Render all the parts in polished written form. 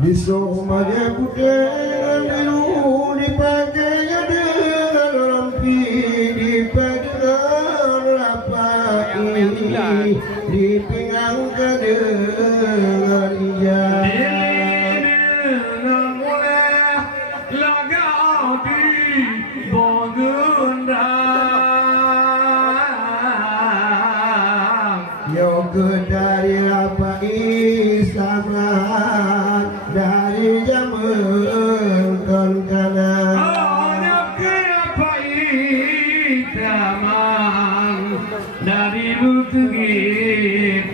Besok maya budaya biru dipakai dengan rampi dipegang rapai dipingangkan dengan ijazah dengan mulai lagau di Bogundang yo kedari rapai samahan dari zaman kon kana nak kepai zaman dari butugi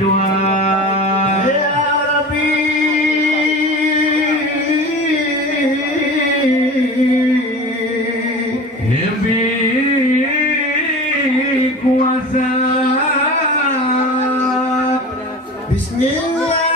tua ya Rabbi lebih kuasa Bismillah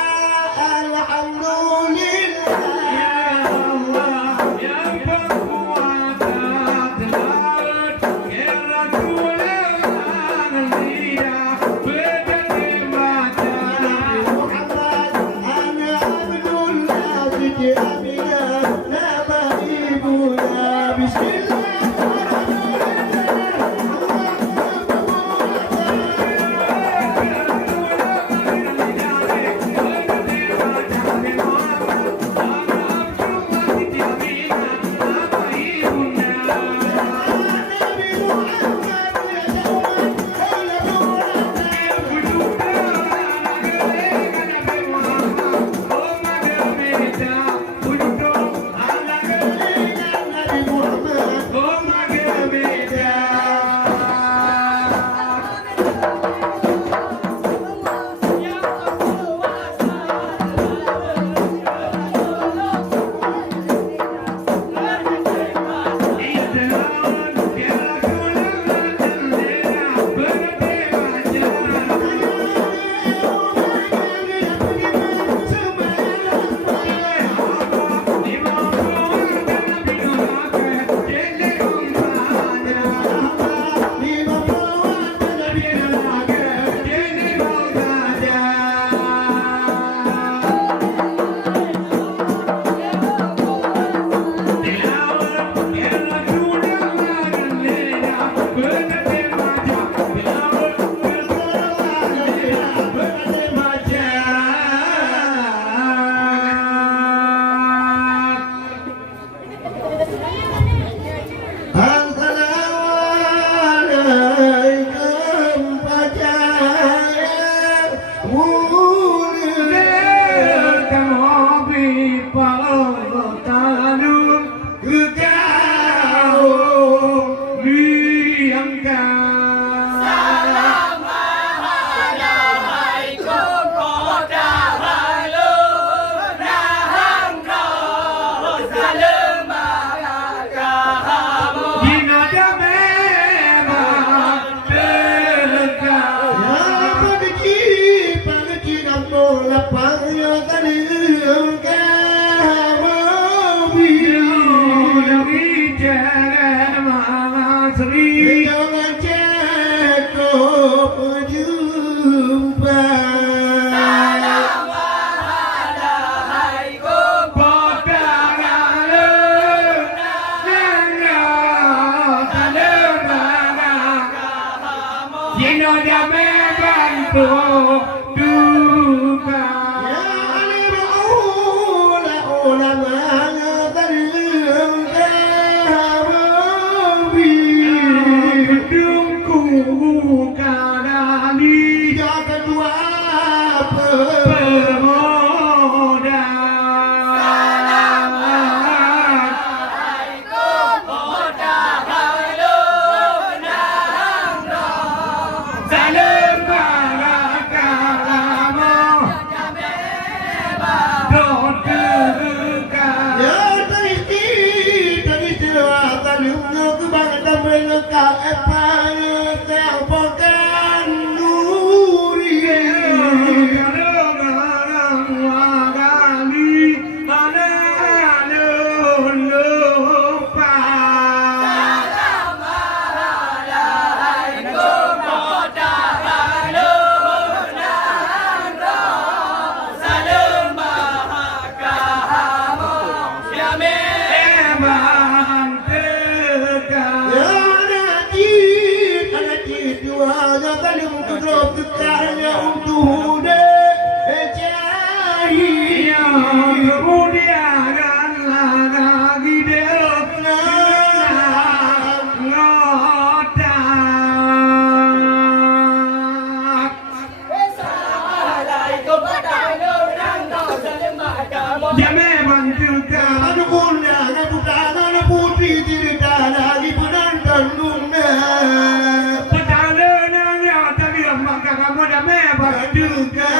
duka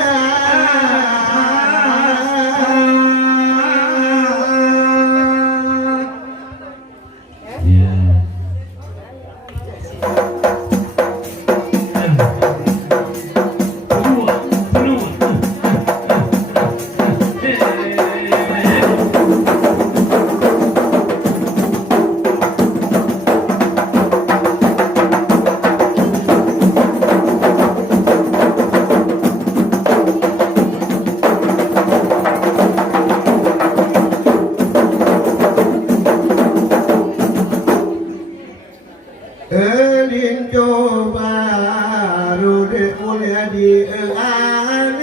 Lindo baru de mulia di agam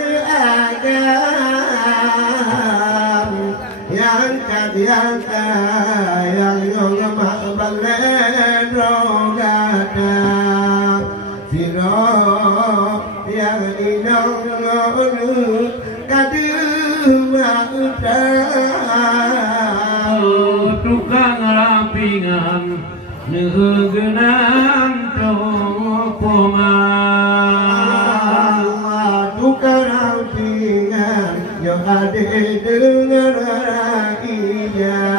yang kadiaka yang yoga makbalen rogada siro yang inong ngolu kaduma utang tukang rampingan Negenan topoma tukang pingan yang ada dengar ijab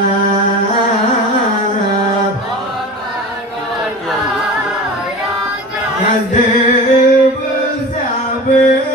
Ade bersabar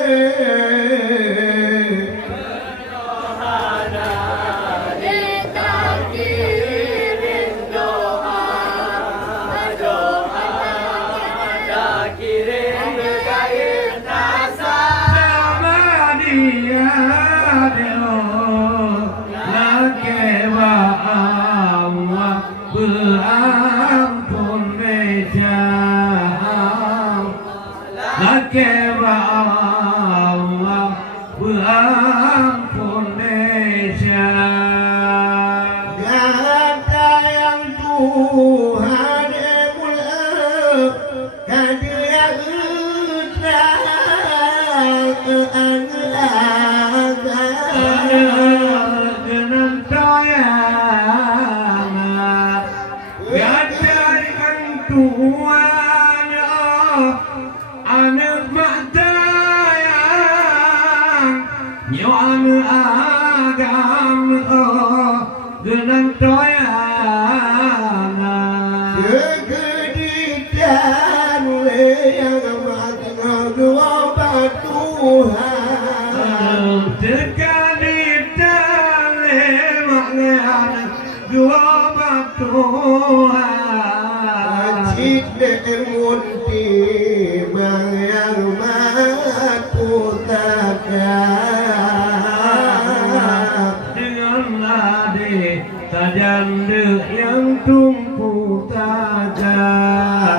yang tumpu taja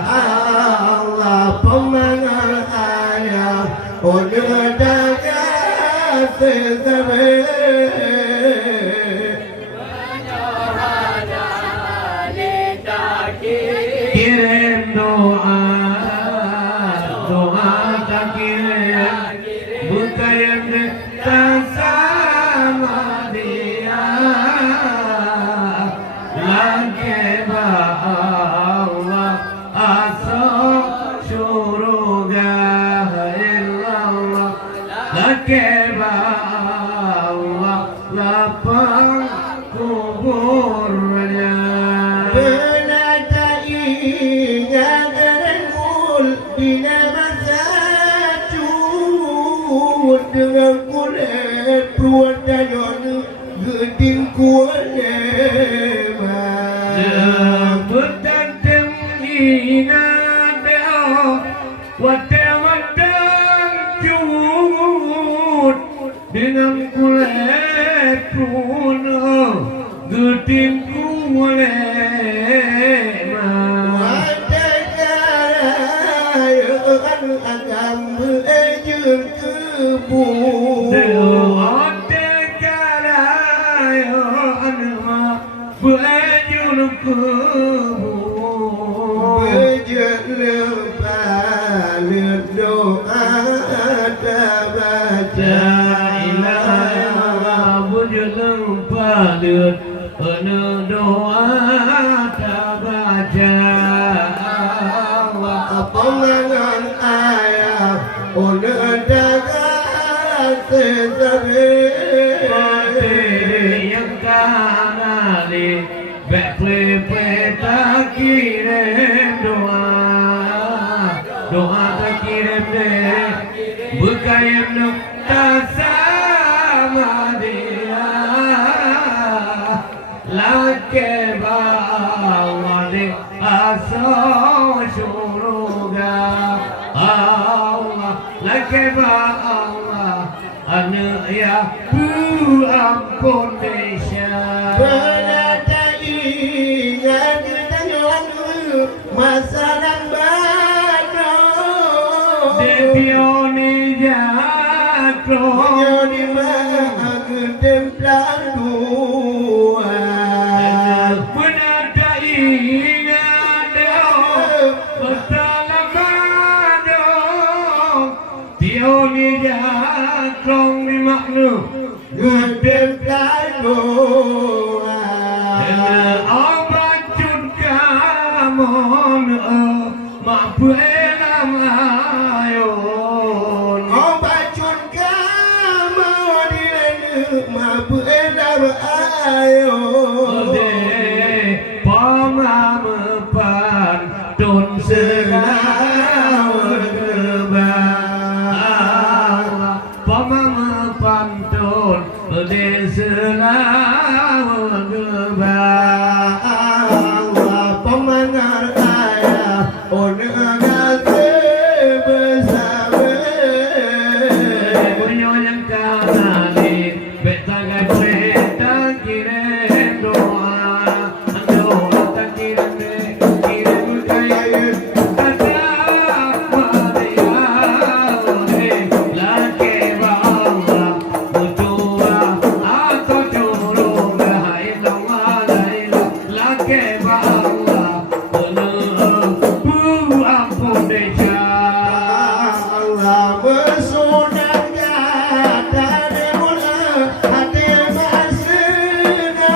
Allah pemanah ayah Oda daga sesabe kirim doa tak kirim bukan tak sama dia lagi Allah asal syurga illallah lagi Allah lapang kuburnya benata ingat remul bila masa cud dengan kulit peruat dayon geding kulit bertantem ingat wadang cud dengan kulit pun geding kulit wadang agam ejur kebu Lượt ở nơi đó ta ba cha và phong ngang ai ôn ta sesabe yang kanali Bekle tak kirim doa Doa tak kirim deh Bekayam nuk tak sama dia Lake bawa di asal syurga Allah Lake bawa anu ya pu ampun desya masalah baru Depioni jatro Depioni menggemplang dua Benar tak ingat dong Masalah baru Depioni jatro ni makna Gemplang dua Mak beram ayun bacun kamu di ma beram ayun Pemamepan Don selalu gebang Pemamepan Don selalu gebang Pemangar ayah Onengat bersama Punya yang kanali Betagai perintah kirim doa Doa tak kirim kirim kaya Kata Maria Laki bangga Berdoa atau curung Hai Allah Laki bangga ampun deja Allah bersunat kata demula hati masina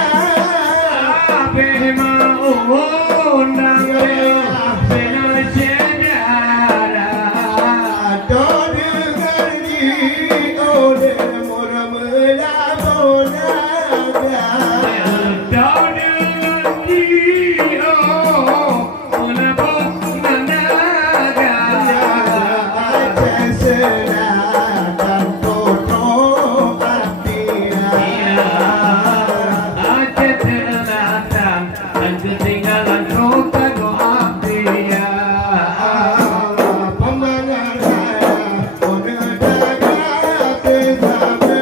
Abih maundang Bina sejarah Atau dengar di oleh mula melabunaga Kau dengan dia Menabuk menaga Aceh selatan potong hatinya Aceh selatan Dan ketinggalan kota doa dia Pemangar saya Onendaga bersama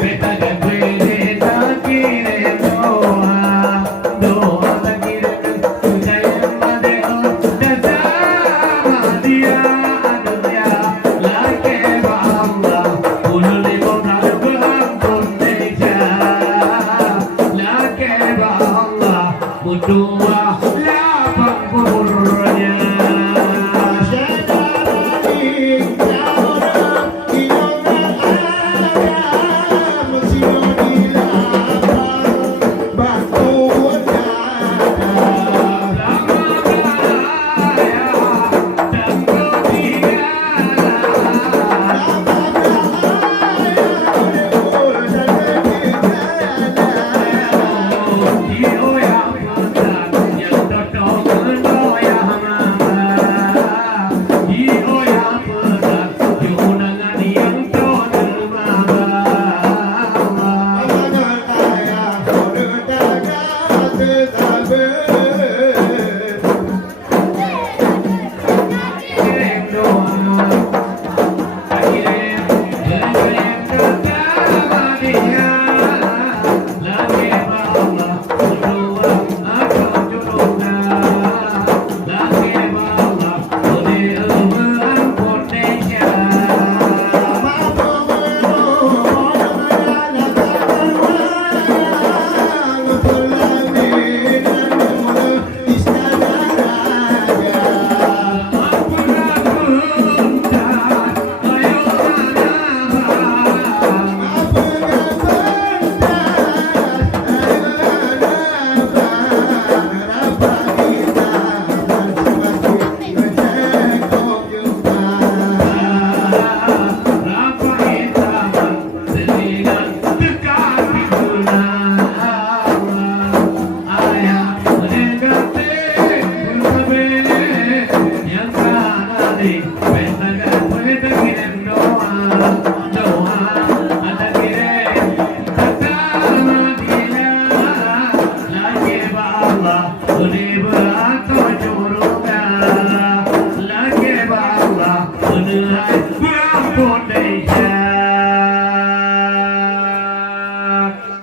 Beta dan berita kirim doa Doa tak kirim Percaya pada Dan sama dia Aduhnya Laki Allah Ulu limau tak berampun deja Laki Allah Berdua lapang purnya Kirim Allah, Universe.